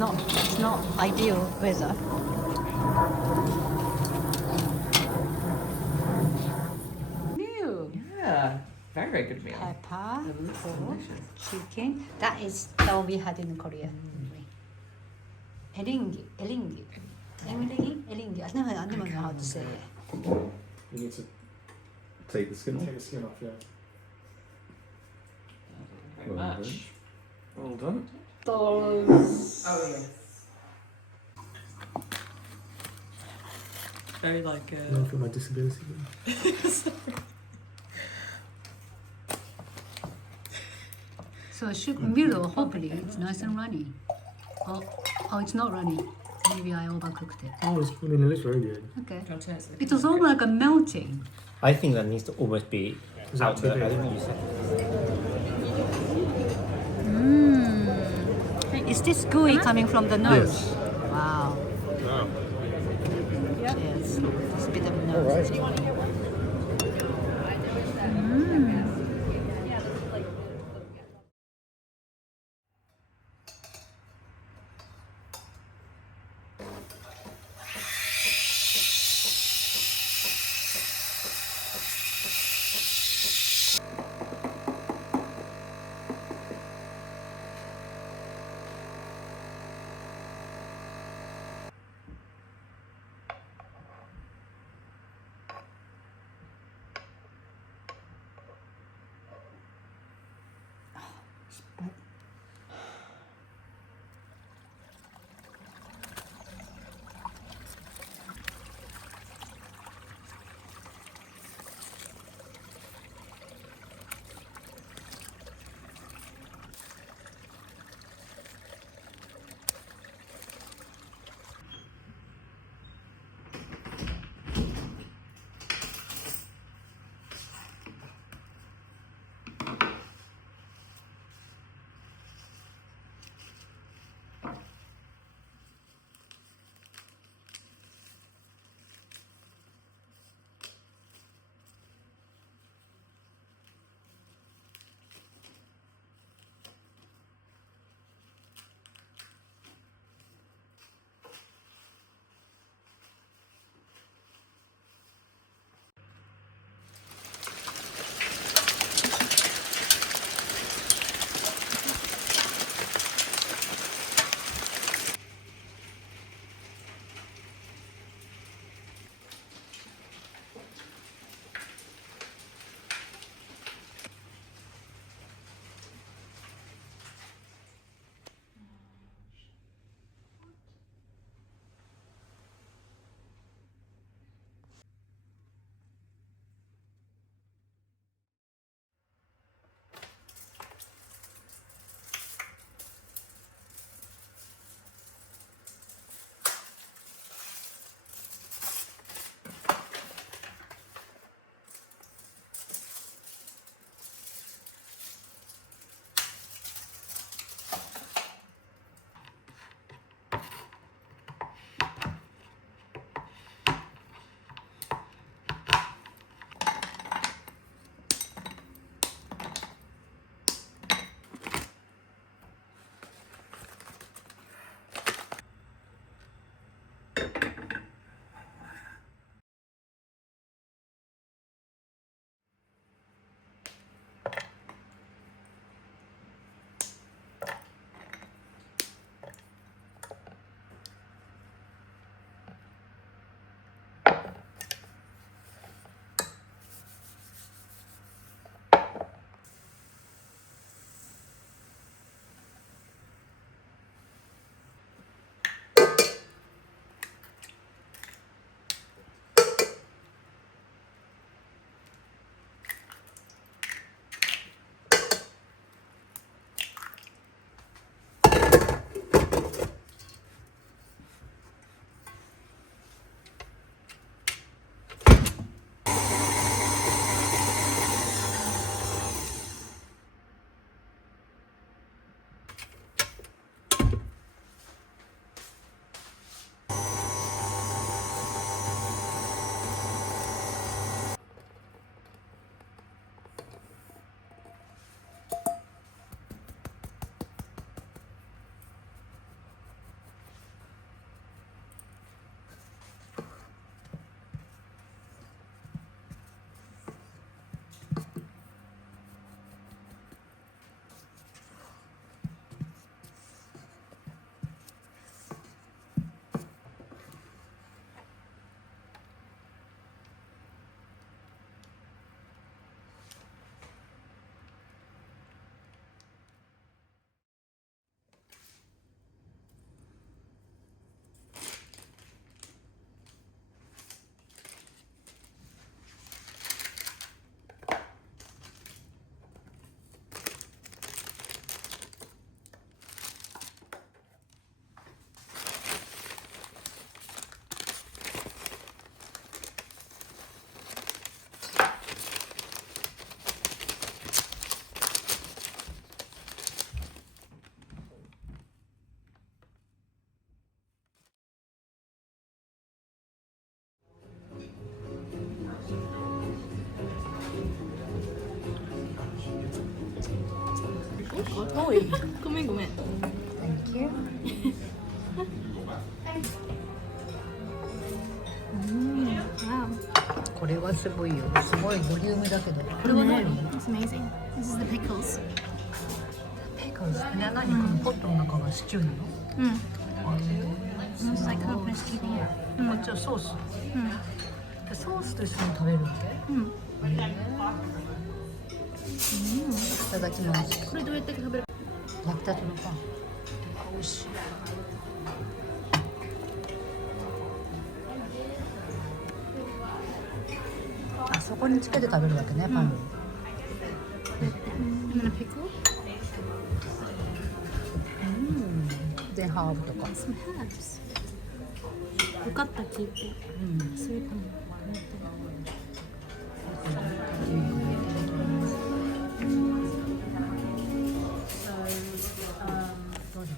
it's not ideal weather. Meal. Yeah, very, very good meal. Pepper, It looks pork, delicious. chicken. That what we had in Korea. Elingi. Elingi. Elingi. I never know how to say it. You need to Take the skin off. take the skin off, yeah. Thank you very Well much. Well done. Those. Oh, yes. Very like No, for my disability. So soup middle, hopefully it's nice and runny. Oh, it's not runny. Maybe I overcooked it. Oh, it looks very good. Okay. Don't taste it. It was almost like a melting. I think that needs to almost be Is that out too there. I big? think you said. Is this gooey coming from the nose? Yes. Wow. Wow. Cheers. It's a bit of nose. 多い。ごめんごめん。 Thank you. これはすごいよ。すごいボリュームだけど。これは何？ It's amazing. This is the pickles. Pickles。で、何このポットの中がシチューなの？うん。It's like open chicken. こっちはソース。でソースと一緒に食べるわけ？うん。いただきます。これどうやって食べる？焼きたてのパン。美味しい。あそこにつけて食べるわけね、パンに。I'm gonna pickle. で、ハーブとか。 Some herbs. よかった聞いて。そういうかも。どうぞ。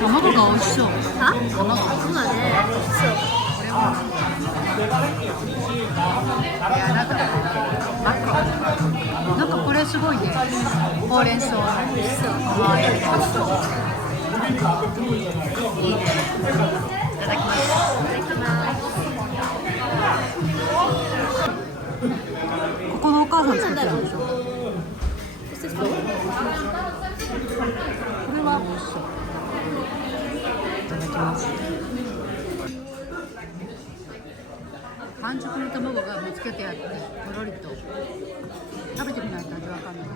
卵が美味しそう。は？そうだね。なんかこれすごいね。ほうれん草。美味しそう。いいね。いただきます。ここのお母さん作ってるんでしょ。これは美味しそう。いただきます。半熟の卵がぶつけてあって、とろりと食べてみないと味わかんない。